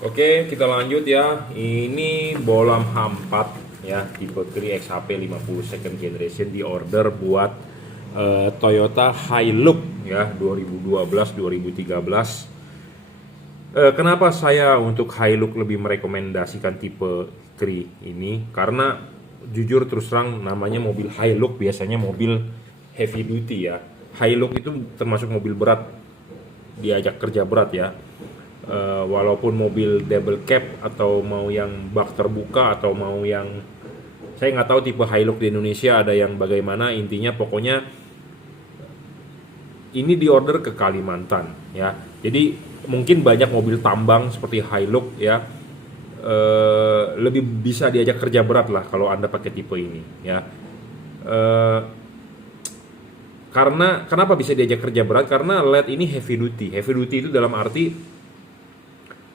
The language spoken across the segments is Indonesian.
Oke, kita lanjut ya. Ini bolam H4 ya, tipe 3 XHP 50 second generation di order buat Toyota Hilux ya 2012-2013. Kenapa saya untuk Hilux lebih merekomendasikan tipe 3 ini? Karena jujur terus terang namanya mobil Hilux biasanya mobil heavy duty ya. Hilux itu termasuk mobil berat, diajak kerja berat ya. Walaupun mobil double cab atau mau yang bak terbuka atau mau yang saya nggak tahu tipe Hilux di Indonesia ada yang bagaimana, intinya pokoknya ini diorder ke Kalimantan ya. Jadi mungkin banyak mobil tambang seperti Hilux ya, lebih bisa diajak kerja berat lah kalau Anda pakai tipe ini ya. Karena kenapa bisa diajak kerja berat? Karena LED ini heavy duty. Heavy duty itu dalam arti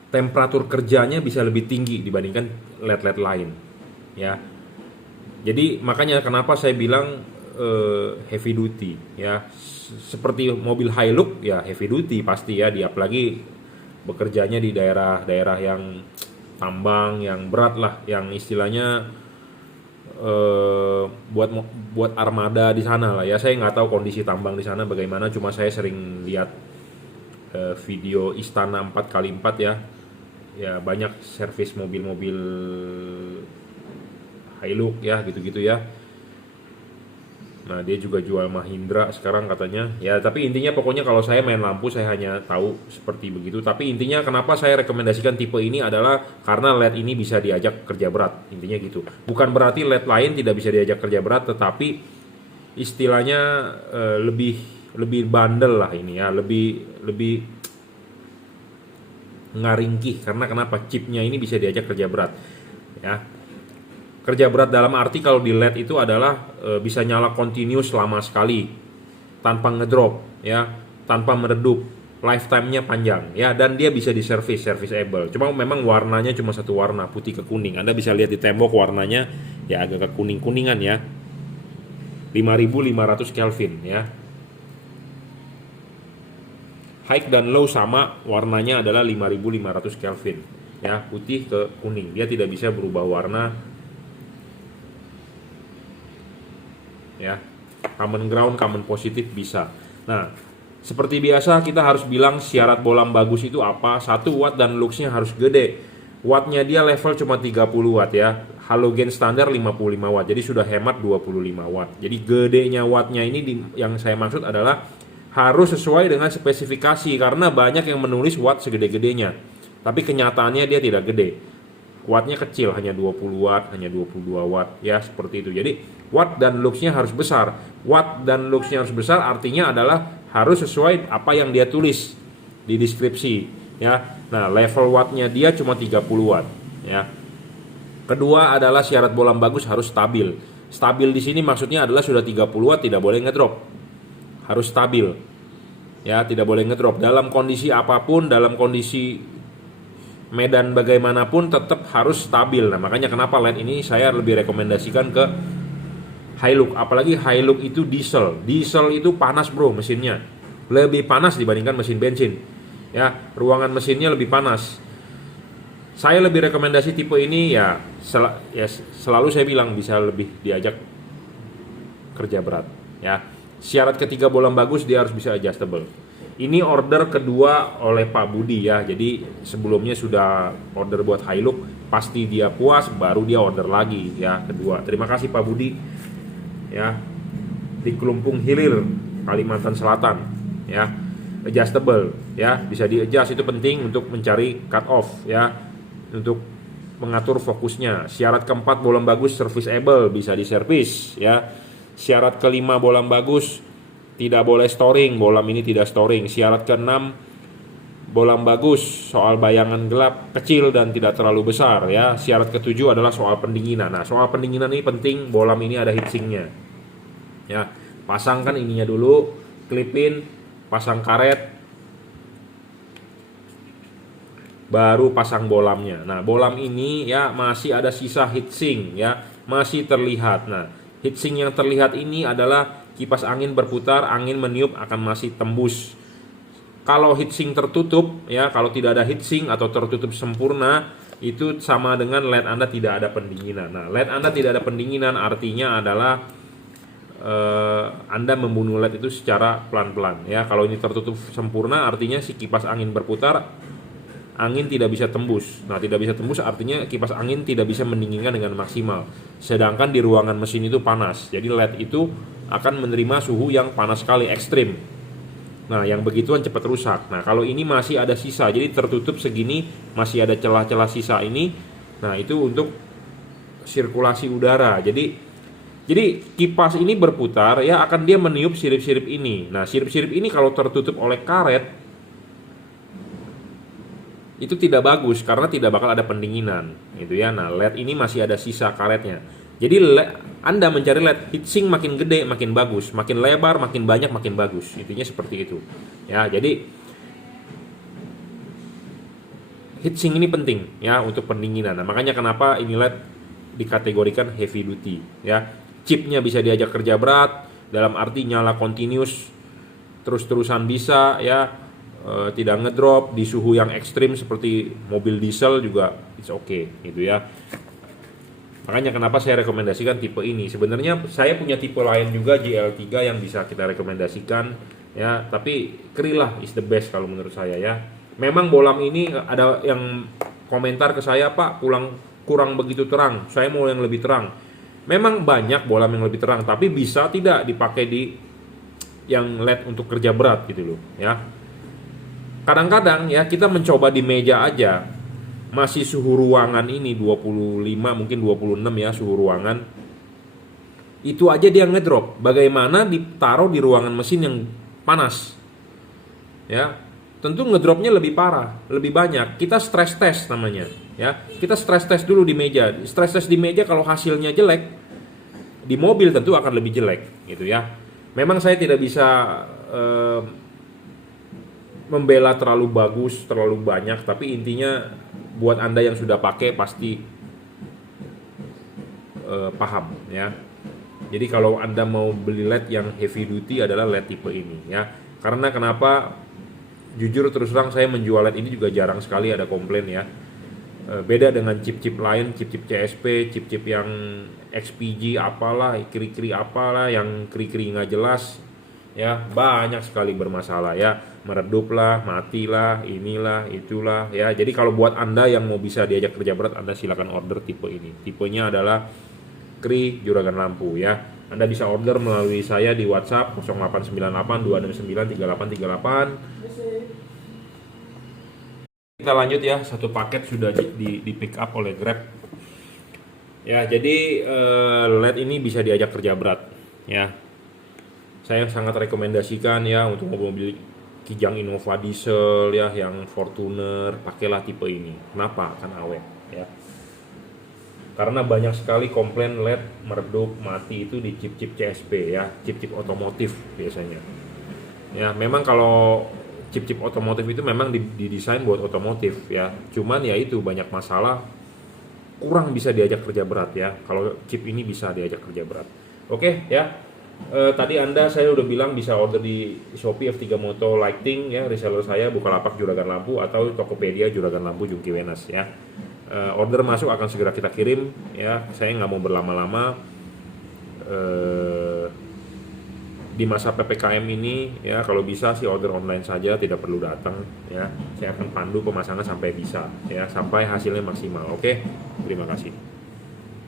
temperatur kerjanya bisa lebih tinggi dibandingkan LED-LED lain ya. Jadi makanya kenapa saya bilang heavy duty ya. Seperti mobil Hilux ya heavy duty pasti ya, dia apalagi bekerjanya di daerah-daerah yang tambang yang berat lah, yang istilahnya buat armada di sana lah ya. Saya nggak tahu kondisi tambang di sana bagaimana, cuma saya sering lihat video Istana 4x4 ya. Ya banyak servis mobil-mobil Hilux ya gitu-gitu ya. Nah dia juga jual Mahindra sekarang katanya ya, tapi intinya pokoknya kalau saya main lampu saya hanya tahu seperti begitu. Tapi intinya kenapa saya rekomendasikan tipe ini adalah karena LED ini bisa diajak kerja berat, intinya gitu. Bukan berarti LED lain tidak bisa diajak kerja berat, tetapi istilahnya lebih bandel lah ini ya, lebih ngaringkih. Karena kenapa? Chipnya ini bisa diajak kerja berat ya. Kerja berat dalam arti kalau di LED itu adalah bisa nyala continuous lama sekali tanpa ngedrop ya, tanpa meredup, lifetime-nya panjang ya, dan dia bisa serviceable. Cuma memang warnanya cuma satu warna, putih ke kuning. Anda bisa lihat di tembok warnanya ya agak ke kuning-kuningan ya. 5500 Kelvin ya. High dan low sama, warnanya adalah 5500 Kelvin ya, putih ke kuning. Dia tidak bisa berubah warna ya. Common ground, common positif bisa. Nah, seperti biasa kita harus bilang syarat bolam bagus itu apa. 1 watt dan luxnya harus gede. Wattnya dia level cuma 30 watt ya. Halogen standar 55 watt. Jadi sudah hemat 25 watt. Jadi gedenya wattnya ini yang saya maksud adalah harus sesuai dengan spesifikasi, karena banyak yang menulis watt segede-gedenya tapi kenyataannya dia tidak gede, wattnya kecil, hanya 20 watt, hanya 22 watt ya, seperti itu. Jadi watt dan luxnya harus besar. Watt dan luxnya harus besar artinya adalah harus sesuai apa yang dia tulis di deskripsi ya. Nah level wattnya dia cuma 30 watt ya. Kedua adalah syarat bolam bagus harus stabil. Stabil di sini maksudnya adalah sudah 30 watt tidak boleh ngedrop, harus stabil ya, tidak boleh ngedrop dalam kondisi apapun, dalam kondisi medan bagaimanapun tetap harus stabil. Nah makanya kenapa LED ini saya lebih rekomendasikan ke Hilux. Apalagi Hilux itu diesel itu panas bro, mesinnya lebih panas dibandingkan mesin bensin ya, ruangan mesinnya lebih panas. Saya lebih rekomendasi tipe ini ya, selalu saya bilang bisa lebih diajak kerja berat ya. Syarat ketiga bolam bagus dia harus bisa adjustable. Ini order kedua oleh Pak Budi ya. Jadi sebelumnya sudah order buat Hilux, pasti dia puas baru dia order lagi ya kedua. Terima kasih Pak Budi ya. Di Klumpung Hilir, Kalimantan Selatan ya. Adjustable ya, bisa di-adjust, itu penting untuk mencari cut off ya, untuk mengatur fokusnya. Syarat keempat bolam bagus serviceable, bisa diservis ya. Syarat kelima bolam bagus tidak boleh storing, bolam ini tidak storing. Syarat keenam bolam bagus soal bayangan gelap kecil dan tidak terlalu besar ya. Syarat ketujuh adalah soal pendinginan. Nah soal pendinginan ini penting, bolam ini ada heatsinknya ya. Pasangkan ininya dulu, klipin, pasang karet, baru pasang bolamnya. Nah bolam ini ya masih ada sisa heatsink ya, masih terlihat. Nah heatsink yang terlihat ini adalah kipas angin berputar, angin meniup akan masih tembus Kalau heatsink tertutup ya, kalau tidak ada heatsink atau tertutup sempurna, itu sama dengan LED Anda tidak ada pendinginan. Nah, LED Anda tidak ada pendinginan artinya adalah Anda membunuh LED itu secara pelan-pelan ya. Kalau ini tertutup sempurna artinya si kipas angin berputar, angin tidak bisa tembus. Nah, tidak bisa tembus artinya kipas angin tidak bisa mendinginkan dengan maksimal. Sedangkan di ruangan mesin itu panas. Jadi LED itu akan menerima suhu yang panas sekali, ekstrim. Nah, yang begituan cepat rusak. Nah, kalau ini masih ada sisa, jadi tertutup segini, masih ada celah-celah sisa ini. Nah, itu untuk sirkulasi udara. Jadi kipas ini berputar ya, akan dia meniup sirip-sirip ini. Nah, sirip-sirip ini kalau tertutup oleh karet itu tidak bagus karena tidak bakal ada pendinginan gitu ya. Nah, LED ini masih ada sisa karetnya. Jadi Anda mencari LED heatsink makin gede makin bagus, makin lebar makin banyak makin bagus. Intinya seperti itu. Ya, jadi heatsink ini penting ya untuk pendinginan. Nah, makanya kenapa ini LED dikategorikan heavy duty ya. Chipnya bisa diajak kerja berat dalam arti nyala continuous terus-terusan bisa ya. Tidak ngedrop di suhu yang ekstrim seperti mobil diesel juga it's okay gitu ya. Makanya kenapa saya rekomendasikan tipe ini. Sebenarnya saya punya tipe lain juga GL3 yang bisa kita rekomendasikan ya, tapi Krill is the best kalau menurut saya ya. Memang bolam ini ada yang komentar ke saya, Pak, kurang begitu terang, saya mau yang lebih terang. Memang banyak bolam yang lebih terang, tapi bisa tidak dipakai di yang LED untuk kerja berat gitu loh ya. Kadang-kadang ya kita mencoba di meja aja, masih suhu ruangan ini 25 mungkin 26 ya suhu ruangan, itu aja dia ngedrop. Bagaimana ditaruh di ruangan mesin yang panas ya, tentu ngedropnya lebih parah, lebih banyak. Kita stress test namanya ya, kita stress test dulu di meja. Stress test di meja kalau hasilnya jelek, di mobil tentu akan lebih jelek gitu ya. Memang saya tidak bisa membela terlalu bagus, terlalu banyak, tapi intinya buat Anda yang sudah pakai pasti paham ya. Jadi kalau Anda mau beli LED yang heavy duty adalah LED tipe ini ya. Karena kenapa? Jujur terus terang saya menjual LED ini juga jarang sekali ada komplain ya. Beda dengan chip-chip lain, chip-chip CSP, chip-chip yang XPG apalah, kri-kri apalah, yang kri-kri nggak jelas ya, banyak sekali bermasalah ya, meredup lah, matilah, inilah, itulah ya. Jadi kalau buat Anda yang mau bisa diajak kerja berat, Anda silakan order tipe ini. Tipenya adalah Kri Juragan Lampu ya. Anda bisa order melalui saya di WhatsApp 0898 269 3838. Kita lanjut ya, satu paket sudah di pick up oleh Grab. Ya, jadi LED ini bisa diajak kerja berat ya. Saya sangat rekomendasikan ya untuk mobil Kijang Innova diesel ya, yang Fortuner, pakailah tipe ini. Kenapa? Kan awet ya. Karena banyak sekali komplain LED meredup, mati itu di chip-chip CSP ya, chip-chip otomotif biasanya. Ya, memang kalau chip-chip otomotif itu memang didesain buat otomotif ya. Cuman ya itu banyak masalah, kurang bisa diajak kerja berat ya. Kalau chip ini bisa diajak kerja berat. Oke ya. Tadi saya udah bilang bisa order di Shopee F3 Moto Lighting ya, reseller saya, Bukalapak Juragan Lampu, atau Tokopedia Juragan Lampu Jungki Wenas ya. Order masuk akan segera kita kirim ya. Saya nggak mau berlama-lama di masa PPKM ini ya. Kalau bisa sih order online saja, tidak perlu datang ya. Saya akan pandu pemasangan sampai bisa ya, sampai hasilnya maksimal. Oke, terima kasih.